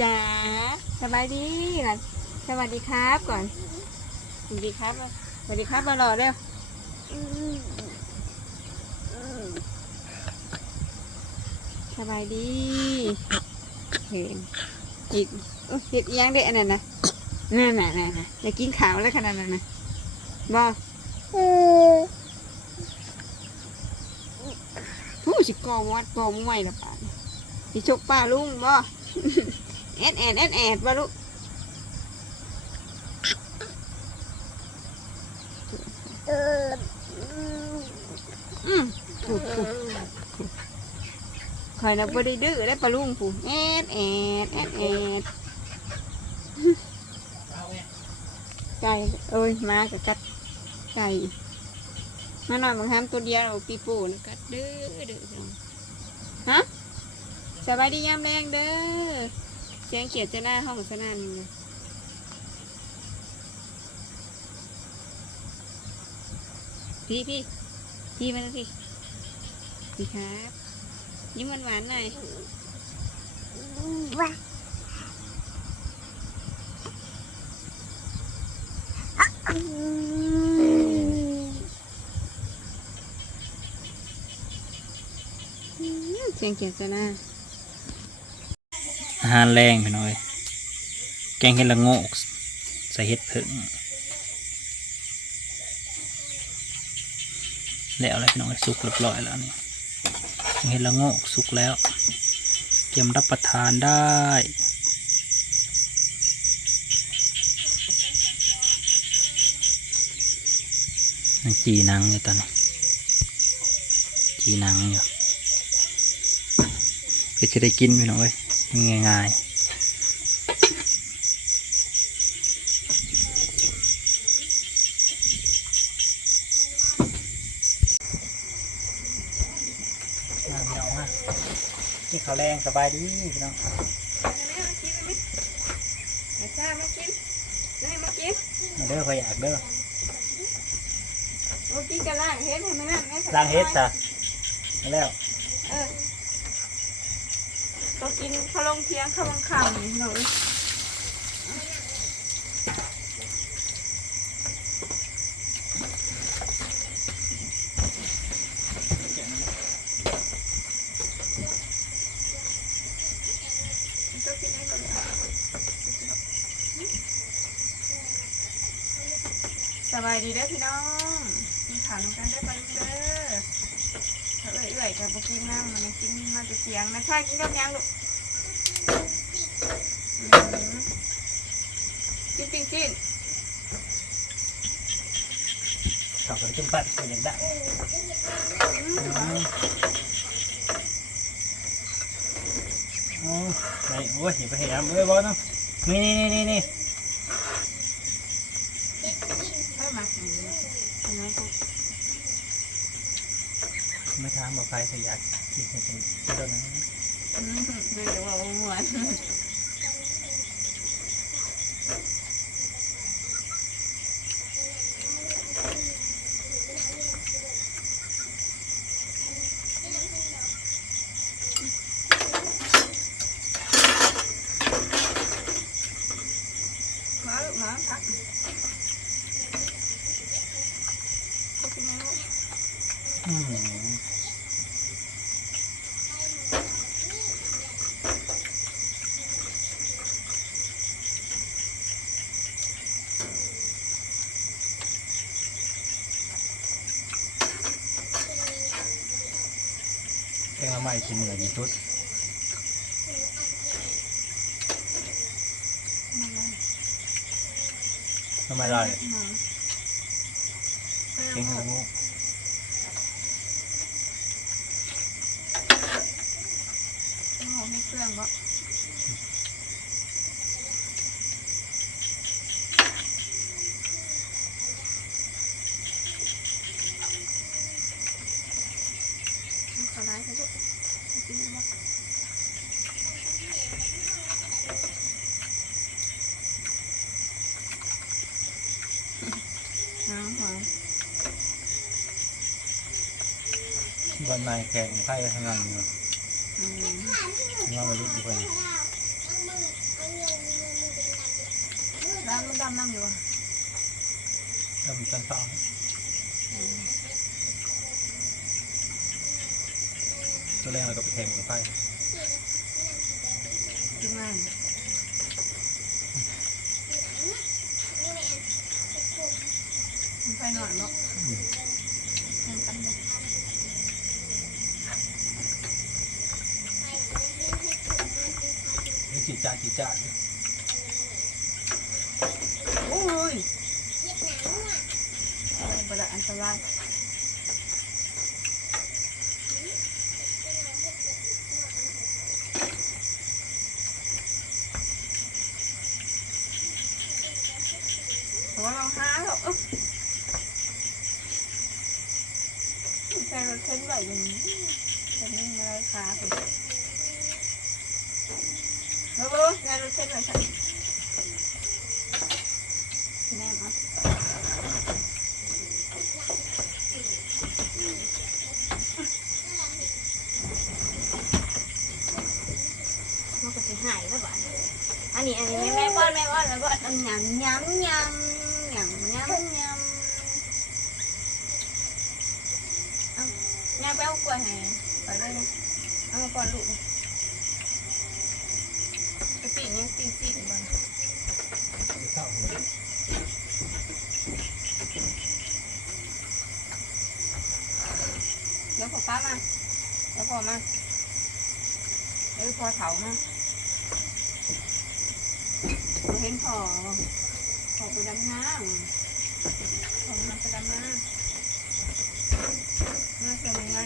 จ๋าสบายดีก่อนสวัสดีครับก่อน สวัสดีครับ สวัสดีครับมารอเร็วสบายดีเห็นอีกอุ๊ยเห็ดอีหยังได้อันนั้นนะนั่นน่ะน่ะน่ะอยากกินขาวแล้วขนาดนั้นนะบอผู้สิกอวัดกอมวยละป่านสิชกป้าลุงบ่ แอดแอดแอดแอดบ่ลูกอืมถูกถูกคอยนับบ่ได้ดื้อได้ปลาลุงผู้แอดแอดแอดแอดไก่เอ้ยมากับกัดไก่มาหน่อยบางครั้งตัวเดียวเอาปีโป้นี่กัดดื้อดื้อฮะสบายดียามแรงเด้อ สียงเขียดจะหน้าห้องสนั่นเลยพี่พี่พี่มาแล้วพี่พี่ครับยิ้มหวานๆหน่อยอืมเสียงเขียดจะหน้า อาหารแรงพี่น้อยแกงเห็ดละโงกใส่เห็ดผึ่งแล้วอะไรพี่น้อยสุกเรียบร้อยแล้วนี่เห็ดละโงกสุกแล้ว เตรียมรับประทานได้จีหนังอยู่ตอนนี้จีหนังอยู่เพื่อจะได้กินพี่น้อย ง่ายๆมาพี่น้องมานี่ข้าวแรงสบายดีพี่น้องอาจารย์มากินได้มากินมาเด้อพอยากเด้อเมื่อกี้ก็ล่างเฮ็ดให้มันนั่นแม่ล้างเฮ็ดซะมาแล้ว เออ ก็กินข้าลงเทียงขาลงคำนี่หนูสบายดีเด้อพี่น้องกินข้าวน้ำกันได้ปะลูกเด้อถ้าเอื่อยๆกับพวกกินน้ำมันกินมาแต่เสียงนะใชากินกับยังลูกอืม กินปิ้งจิ้นข้าวไปจุ่มปั้นเป็นอย่างได้อืมอืมไปโอ้ยอย่าไปเห็นน้ำเอ้ยบอสเนาะนี่นี่นี่นี่ไปมาอืมเอาน้อยกูไม่ทำบอกใครขยักกินเป็นเป็นต้นนั้นอืมเดี๋ยวว่าบ่ม่วนมาลูกมาพักพักกินน้ำ อืม แกงละไม้กินเหนื่อยดีสุดมาเลยทำไมได้ มาไป แก เอา ง ห เห็ด มู ละโงก เอาให้เครื่องบ่เอาขาวร้ายไปลูกเอากินบ่น้ำหอมวันนายแข่งไพ่ทำงานอยู่ ลุกไปร้านมันดำนั่งอยู่ดำจันทร์สองตัวแรกเราก็ไปแทงกันไฟจุ่มง่ายไฟหน่อยเนาะ จีจ่าจีจ่าโอ้ยอะไรประดับอันตรายเพราะว่าเราหาหรอกเอ้าใช้รถเข็นไหวอย่างนี้จะนิ่งอะไรขาไปแล้ว ก็ใช้รถเข็นไหวใช่แม่มามันก็สิหายแล้วบ้านอันนี้อันนี้แม่แม่ป้อนแม่ป้อนแม่ป้อนอันยำยำยำยำยำยำเอาแม่ไปเอากล้วยให้ไปเลยนะเอามาป้อนลูกไปปีนยังปีนปีนบ้างเดี๋ยวพอ ป้ามา เดี๋ยวพอมาเดี๋ยวพอเถามาเราเห็นพอพอไปดำน้ำพอมาไปดำน้ำน่าจะเป็นไง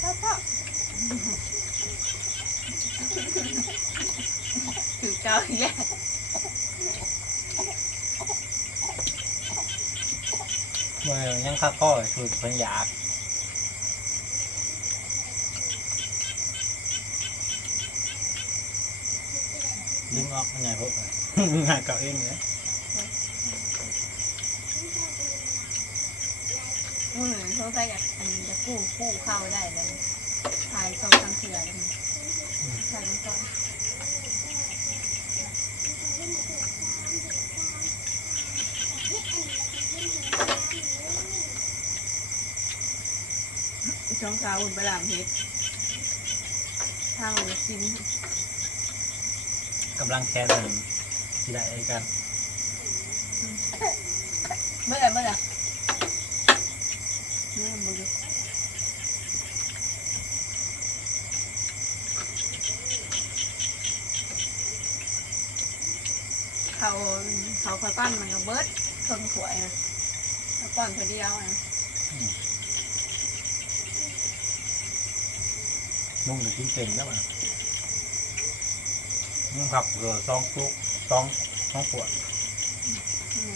พ่อพ่อถือเจ้าแย่เมื่อยังข้าข้อคือเพิ่นอยากดึงออกยังไงพวกงานเก่าเองเนี่ยมือเขาใส่กับอันจะกู้กู้เข้าได้เลยถ่ายสองสามเถื่อเลยถ่ายมันก่อน ช่องสาวอุ่นไปหลามเฮ็ดทางเลยกินกำลังแค้นมันที่ได้ไอ้กันเมื่อไหร่เมื่อไหร่เมื่อไหร่เขาเขาคอยปั้นมันก็เบิดเพิ่งสวยนะแล้วก่อนคนเดียวนะ นุ่งหรือกินเต็มแล้วมันนุ่งขับเรือซองตุกซองซองปวดนี่ไง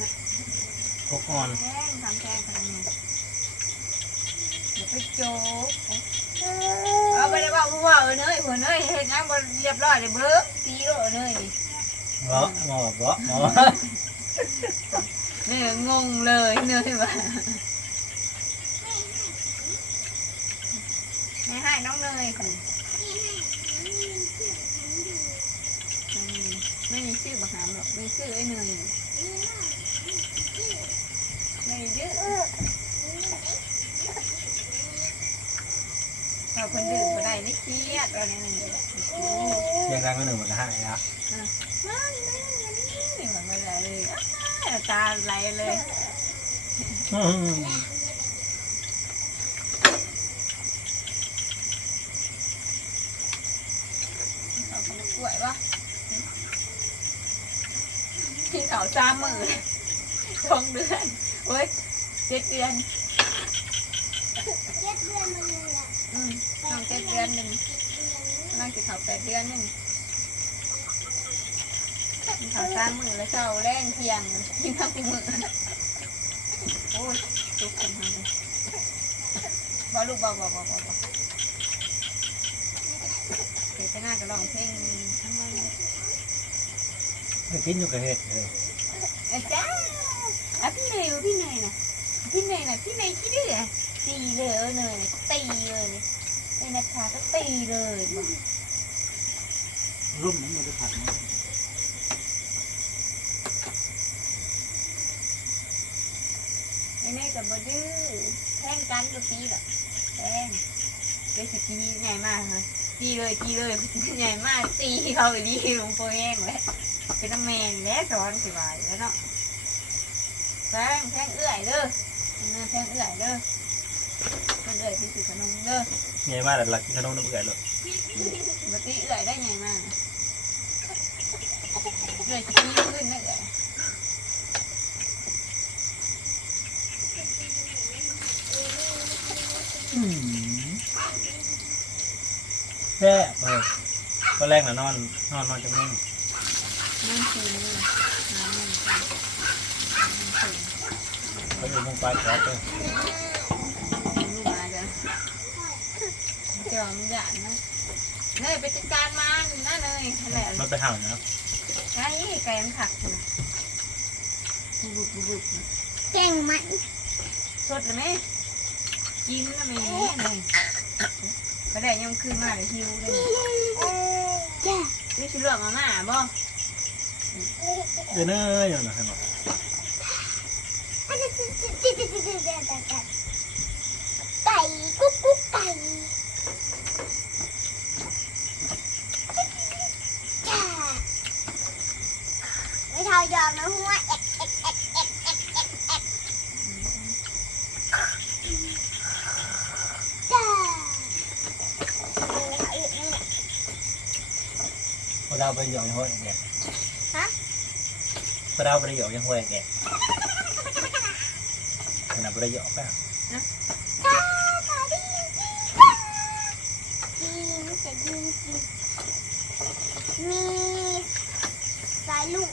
นะพกอ่อนแท่งทำแท่งขนาดนี้เดี๋ยวไปโจ๊กเอาไปได้ว่าผู้ว่าเออเนยหัวเนยเฮ็ดงานบเรียบร้อยเลยเบิ้งตีโลเนยนี่เงาะหมอเงาะหมอนี่งงเลยเนยว่าแม่ให้ น้องเนยค่ะไม่มีชื่อบักหามหรอกมีชื่อไอ้เนยเนยเยอะพอคนดื่มก็ได้ไม่เครียดอะไรนั่นเลยเรียงรังก็หนึ่งมันก็ให้นะมันนี่เหมือนอะไรเลยอ้าวตาไหลเลย เขาคนละกล้วยวะที่เขา สามมือสองเดือนโอ้ยเจ็ดเดือนเจ็ดเดือนมันเลยอะอืมน้องเจ็ดเดือนหนึ่งน้องจะเขาแปดเดือนหนึ่งเขาสามมือแล้วเช้าแรงเที่ยงกินข้าวกูมือโอ้ยทุกคนทำเลยบอลูกบอบอบอบอบอเดี๋ยวจะน่าจะร้องเพลงทั้งวันเลยไม่กินอยู่กับเห็ดเลย เอ้ยจ้าอะพี่เนยว่ะพี่เนยนะพี่เนยนะพี่เนยขี้ดื้ออะตีเลยเออเนยตีเลยไอ้นัชชาก็ตีเลยบอกรุ่มนั้นมันจะผัดมั้งไอ้เนยกับบดื้อแท่งกันก็ตีหรอกแท่งไปสกีใหญ่มากเลยตีเลยตีเลยใหญ่มากตีเขาไปดีลงโปแห้งแล้วเป็นน้ำแมงแล้วสอนสิบายแล้วเนาะ แท่งแท่งเอื้อยเด้อแท่งเอื้อยเด้อแท่งเอื้อยที่สุดขนมเด้อใหญ่มากแต่หลักกินขนมน้ำเอื่อยเลยปกติเอื่อยได้ไงมากเอื่อยจะขี้ขึ้นนะเอื่อยแซ่บเลยก็แรกน่ะนอน นอนนอนจังมุ่งนั่งคืนนี่น้ำมัน เขาอยู่มุ่ง ปลายขอเลยจอมหยาดนะเนยไปจัดการมันนะเนยนั่นแหละมันไปห่านะไอ้ไก่มันผักนะบุบบุบบุบเก่งไหมสดเลยไหมกินแล้วไหมเลยไปได้ยังคืนมาเลยหิวเลยนี่คือเรื่องมาม่าบ่เดี๋ยวเนยอยู่นะขนมไก่กุ๊กกุ๊กไก่จ้าไม่เท่า ยอมนะหัวเอ็กเอ็กเอ็กเอ็กเอ็กเอ็กเอ็กจ้าไม่เท่าอีกนี่พอเราไปหยอกยังห้อยแกฮะไปหยอกแกขนาดไปหยอกป่ะจ้าขอดีจ้าจีนจะยินจีมีสายลูก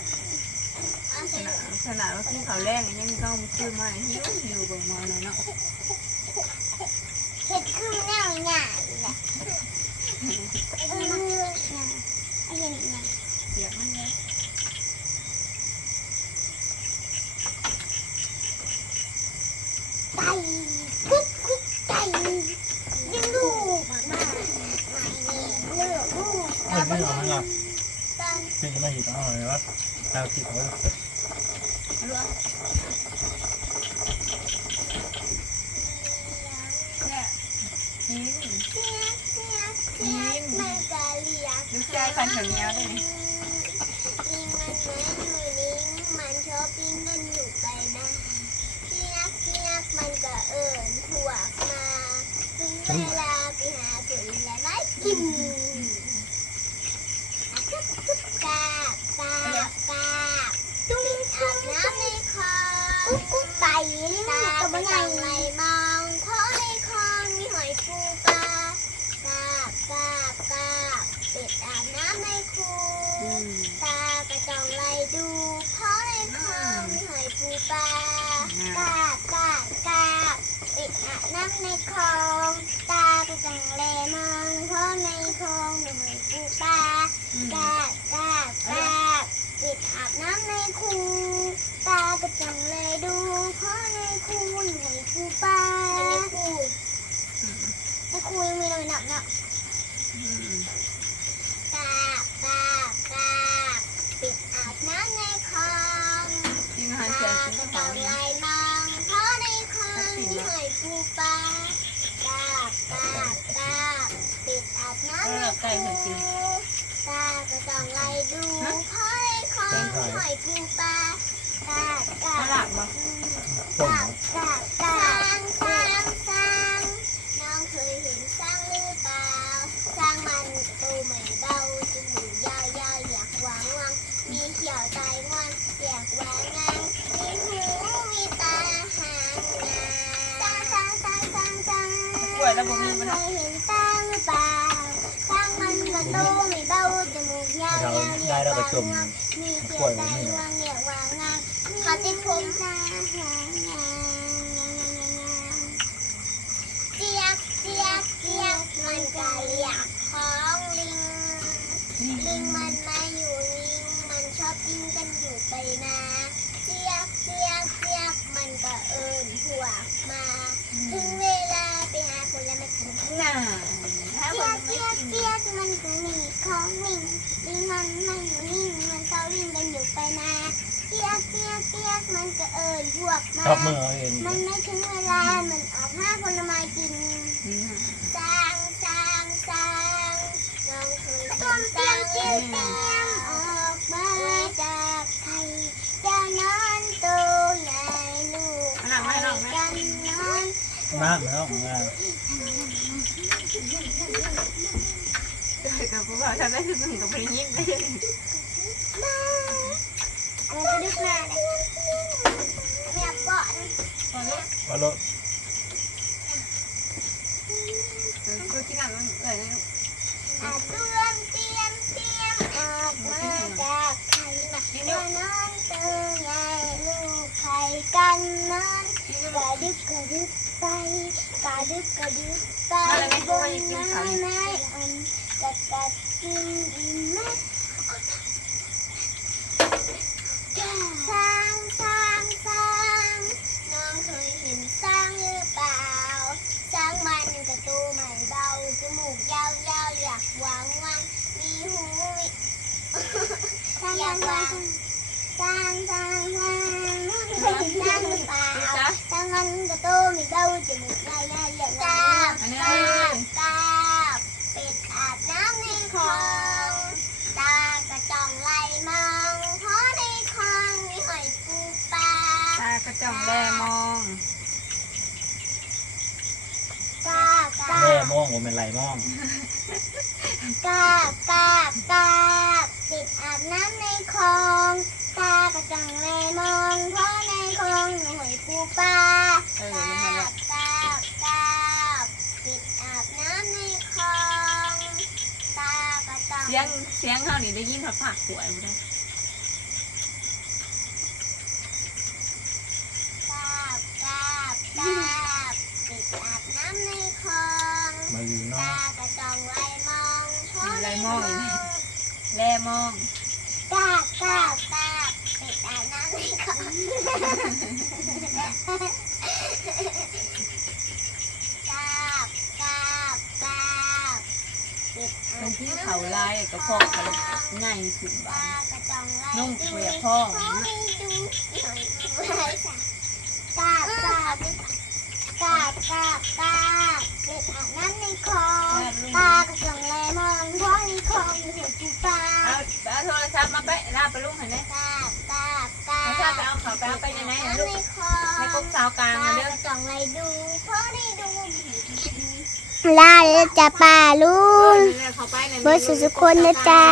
อาขสายนาดขนาดว่ากินข้าวแรงยังต้องคืนมาหิวหิวบิ่งมาเลยเนาะ เห็ดคือแนวใหญ่แหละเออมันไอ้เห็นไง เสียมันเลย ไก่กุ๊กกุ๊กไก่ยังดูมามาไม่เนี่ยเลือกลูก เออไม่หยอกไม่หยอก ตอน เอาเลยวะเราคิดว่ารู้อะเนี่ยกินเสียเสียเสียมันก็เรียกดูใจฟันข้าวเหนียวด้วยนี่ลิงมันเหมือยู่ลิงมันชอบปิ้งกันอยู่ไปนะเสียเสียมันก็เอิญพวมาถึงเว กาบกาบกาบปิดอาบน้ำในคูตากระจังเลยดูเพราะในคูมีหอยปูปลาในคูในคูยังมีหน่อยหนักเนาะอืมกาบกาบกาบปิดอาบน้ำในคลองตากระข้าจังเลยมองเพราะในคลองมีหอยปูปลากาบกาบกาบปิดอาบน้ำในคู ตากระจองไล่ดูเพราะในคองหอยปูปลากากาตลาบดบ่กาบกาบกาบสร้างสร้างน้องเคยเห็นสร้างหรือเปล่าสร้างมันตัวเหมือนเบาจมูกยาวยาวอยากหวางวังมีเขียวตายงอนอยากหวงงางมีหูมีตาหางงามสร้างสร้างสร้างสร้างสร้างกล้วยแล้วบ่มีเคมัน เราได้เรียกวางงามกล้วายงอนเรียกวางงามเขาติดผมตาหางงามงาม พวกมาชอบมือเอาเองมันไม่ถึงเวลา มันออกห้าผลไม้กินสร้างสร้างสร้างน้องเคยต้มเตียมเตียมเตียมออกมาจากไข่เจ้านอนตัวใหญ่ลูกไข่กันนอนน้ำแล้วงานกับผู้บ่าวทำได้คือมึงกับพี่ยิ้มเลยมาอะไรก็ดึกมาเลยไม่อยากเกาะนะ มาโลดกูกินอะไรเอ่ยอาเตือนเตียมเตียมออกมาจากไข่มาเจ้านอนตัวใหญ่ลูกไข่กันนอนกระดึกกระดึกไปกระดึกกระดึกไปบนไม้ไม้อ่อนกัดกัดกินอิ่มไหม อยากวางสร้างสร้างสร้างน้องเคยเห็นสร้างหรือเปล่าทางมันกระโตมีเต้าจมูกใหญ่ใหญ่อย่างกาบกาบกาบเป็ดอาบน้ำในคลองตากระจ่องไหลมองเพราะในคลองมีหอยปูปลาตากระจ่องแลมองกาบกาแม่บมองว่าเป็นไรมองกาบกาบกาบ เป็ดอาบน้ำในคลองตากระจ่องไหลมองเพราะในคลองมีหอยปูปลาเออกานั่นแหละบกาบกาบเป็ดอาบน้ำในคลองตากระจ่องเสียงเสียงเขานี่ได้ยินเขาผักหัวอยู่ได้กาบกาบกาบเป็ดอาบน้ำในคลองมาอยู่นอตากกระจ่องไลมองเพราะในคลอง แลมองกาบกาบกาบเป็ดอาบน้ำในคลองกาบกาบกาบเป็ดอาบางบทีน้ำเขาลายกระเพาะเขาง่ายขึ้นบ้าตางกระจองไลนุ่งเปียกพ่อพ่อยด้วยจ้ะกาบกาบกาบกาบกาป็ดอาบน้ำในคลองตากระจอง ป้าเอาเอาโทรศัพท์มาไปลาไปลุงเห็นไหมกาบกาป้าเอาบชาไปเอาเขาไปเอาไปยังไงนะลูกให้กุ๊กบสาวกลางตานะเด้อกระจ่องไรดูเพราะได้ดูลาเลยจ้ะป้าลุงเบิร์ดสุดคนนะจ้า